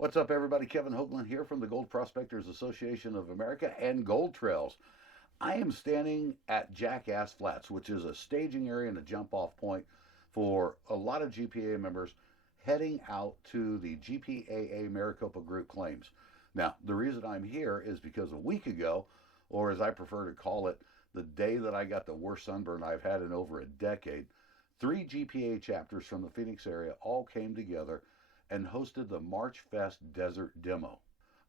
What's up, everybody? Kevin Hoagland here from the Gold Prospectors Association of America and Gold Trails. I am standing at Jackass Flats, which is a staging area and a jump off point for a lot of GPAA members heading out to the GPAA Maricopa Group claims. Now, the reason I'm here is because a week ago, or as I prefer to call it, the day that I got the worst sunburn I've had in over a decade, three GPA chapters from the Phoenix area all came together and hosted the March Fest Desert Demo.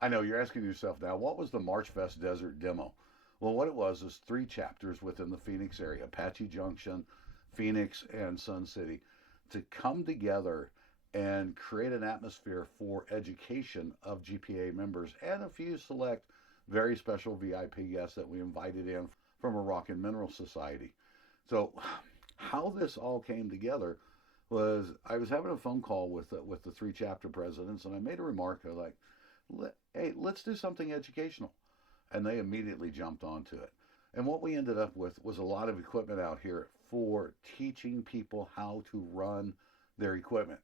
I know you're asking yourself now, what was the March Fest Desert Demo? Well, what it was is three chapters within the Phoenix area, Apache Junction, Phoenix, and Sun City, to come together and create an atmosphere for education of GPA members and a few select very special VIP guests that we invited in from a Rock and Mineral Society. So, how this all came together was I was having a phone call with the three chapter presidents, and I made a remark. I was like, "Hey, let's do something educational," and they immediately jumped onto it. And what we ended up with was a lot of equipment out here for teaching people how to run their equipment.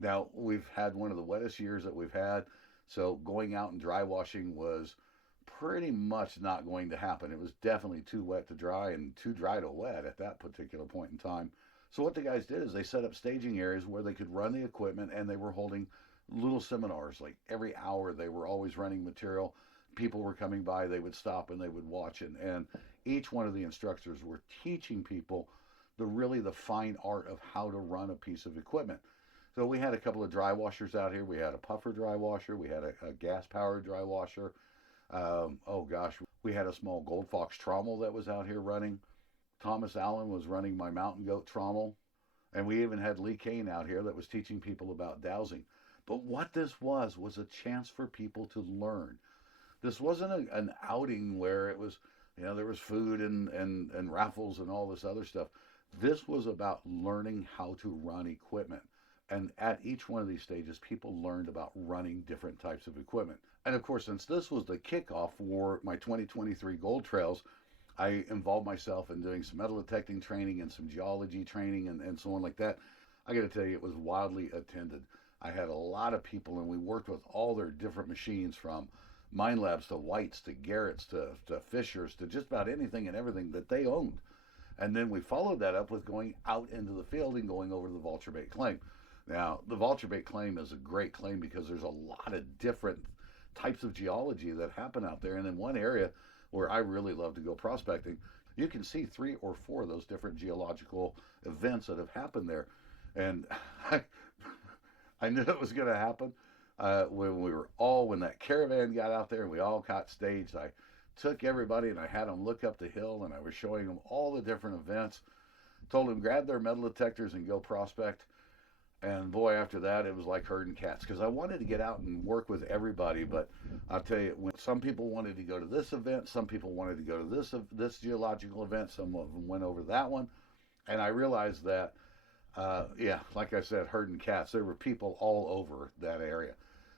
Now we've had one of the wettest years that we've had, so going out and dry washing was pretty much not going to happen. It was definitely too wet to dry and too dry to wet at that particular point in time. So what the guys did is they set up staging areas where they could run the equipment, and they were holding little seminars. Like every hour they were always running material. People were coming by, they would stop and they would watch it. And each one of the instructors were teaching people the fine art of how to run a piece of equipment. So we had a couple of dry washers out here. We had a puffer dry washer. We had a gas powered dry washer. Oh gosh, we had a small Gold Fox trommel that was out here running. Thomas Allen was running my mountain goat trommel. And we even had Lee Kane out here that was teaching people about dowsing. But what this was a chance for people to learn. This wasn't an outing where it was, there was food and raffles and all this other stuff. This was about learning how to run equipment. And at each one of these stages, people learned about running different types of equipment. And of course, since this was the kickoff for my 2023 Gold Trails, I involved myself in doing some metal detecting training and some geology training and so on like that. I got to tell you, it was wildly attended. I had a lot of people, and we worked with all their different machines, from Mine Labs to Whites to Garrett's to Fishers to just about anything and everything that they owned. And then we followed that up with going out into the field and going over to the Vulture bait claim. Now, the Vulture bait claim is a great claim because there's a lot of different types of geology that happen out there. And in one area where I really love to go prospecting, you can see three or four of those different geological events that have happened there. And I knew it was going to happen when that caravan got out there and we all got staged. I took everybody and I had them look up the hill, and I was showing them all the different events. Told them grab their metal detectors and go prospect. And boy, after that, it was like herding cats because I wanted to get out and work with everybody. But I'll tell you, when some people wanted to go to this event, some people wanted to go to this geological event, some of them went over that one, and I realized that, yeah, like I said, herding cats. There were people all over that area.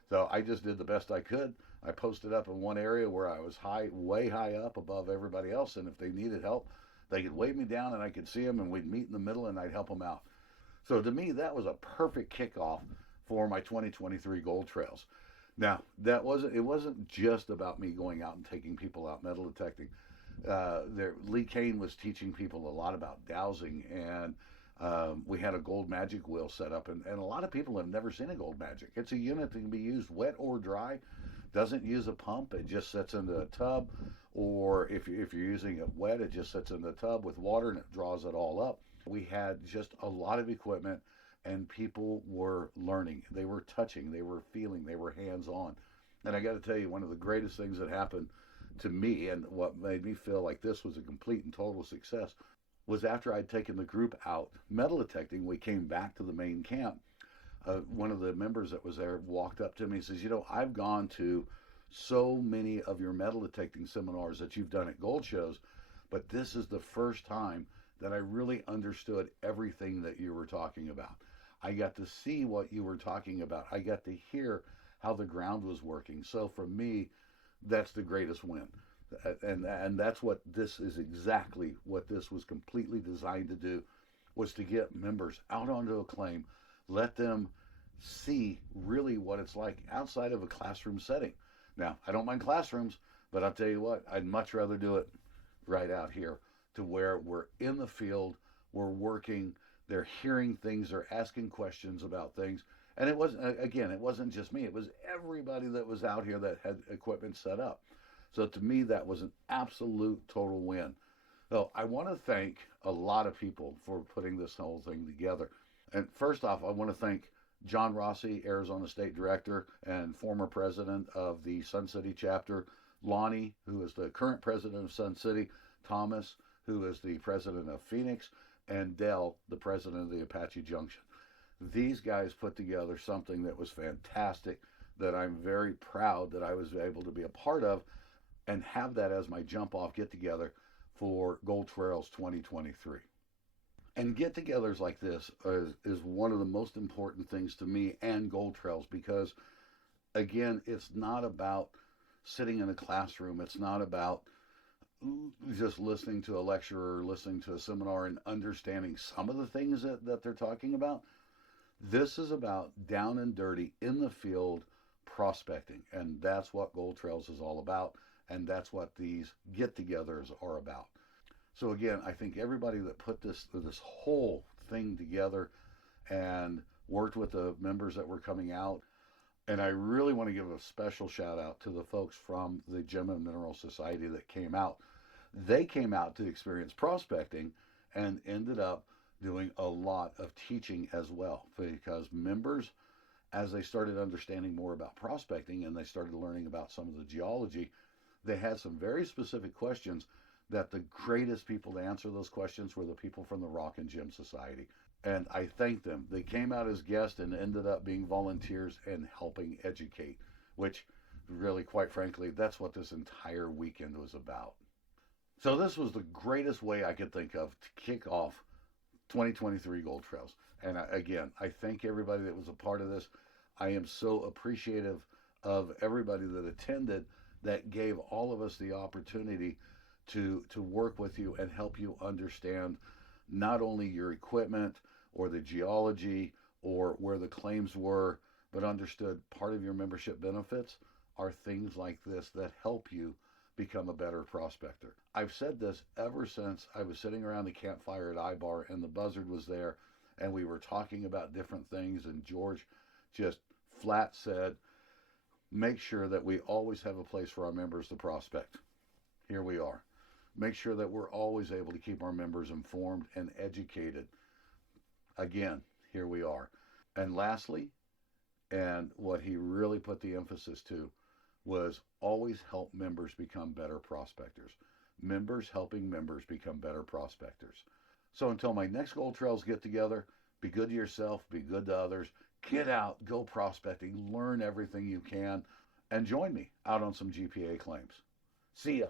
So I just did the best I could. I posted up in one area where I was way high up above everybody else, and if they needed help, they could wave me down and I could see them, and we'd meet in the middle and I'd help them out. So to me, that was a perfect kickoff for my 2023 Gold Trails. Now, it wasn't just about me going out and taking people out metal detecting. Lee Kane was teaching people a lot about dowsing, and we had a gold magic wheel set up, and a lot of people have never seen a gold magic. It's a unit that can be used wet or dry. Doesn't use a pump. It just sits into a tub, or if you're using it wet, it just sits in the tub with water and it draws it all up. We had just a lot of equipment, and people were learning. They were touching, they were feeling, they were hands on. And I got to tell you, one of the greatest things that happened to me, and what made me feel like this was a complete and total success, was after I'd taken the group out metal detecting, we came back to the main camp. One of the members that was there walked up to me and says, I've gone to so many of your metal detecting seminars that you've done at gold shows, but this is the first time that I really understood everything that you were talking about. I got to see what you were talking about. I got to hear how the ground was working. So for me, that's the greatest win. And that's what this is, exactly what this was completely designed to do, was to get members out onto a claim, let them see really what it's like outside of a classroom setting. Now, I don't mind classrooms, but I'll tell you what, I'd much rather do it right out here to where we're in the field, we're working, they're hearing things, they're asking questions about things. And it wasn't, again, it wasn't just me, it was everybody that was out here that had equipment set up. So to me, that was an absolute total win. So I want to thank a lot of people for putting this whole thing together. And first off, I want to thank John Rossi, Arizona State Director and former president of the Sun City chapter, Lonnie, who is the current president of Sun City, Thomas, who is the president of Phoenix, and Dell, the president of the Apache Junction. These guys put together something that was fantastic, that I'm very proud that I was able to be a part of and have that as my jump off get together for Gold Trails 2023. And get togethers like this is one of the most important things to me and Gold Trails because, again, it's not about sitting in a classroom. It's not about just listening to a lecture or listening to a seminar and understanding some of the things that they're talking about. This is about down and dirty in the field prospecting. And that's what Gold Trails is all about. And that's what these get togethers are about. So again, I think everybody that put this whole thing together and worked with the members that were coming out, and I really want to give a special shout out to the folks from the Gem and Mineral Society that came out. They came out to experience prospecting and ended up doing a lot of teaching as well because members, as they started understanding more about prospecting and they started learning about some of the geology, they had some very specific questions that the greatest people to answer those questions were the people from the Rock and Gem Society. And I thank them. They came out as guests and ended up being volunteers and helping educate, which really, quite frankly, that's what this entire weekend was about. So this was the greatest way I could think of to kick off 2023 Gold Trails. And again, I thank everybody that was a part of this. I am so appreciative of everybody that attended that gave all of us the opportunity to work with you and help you understand not only your equipment or the geology or where the claims were, but understood part of your membership benefits are things like this that help you become a better prospector. I've said this ever since I was sitting around the campfire at iBar and the buzzard was there and we were talking about different things and George just flat said, make sure that we always have a place for our members to prospect. Here we are. Make sure that we're always able to keep our members informed and educated. Again, here we are. And lastly, and what he really put the emphasis to was always help members become better prospectors. Members helping members become better prospectors. So until my next Gold Trails get together, be good to yourself, be good to others, get out, go prospecting, learn everything you can, and join me out on some GPAA claims. See ya.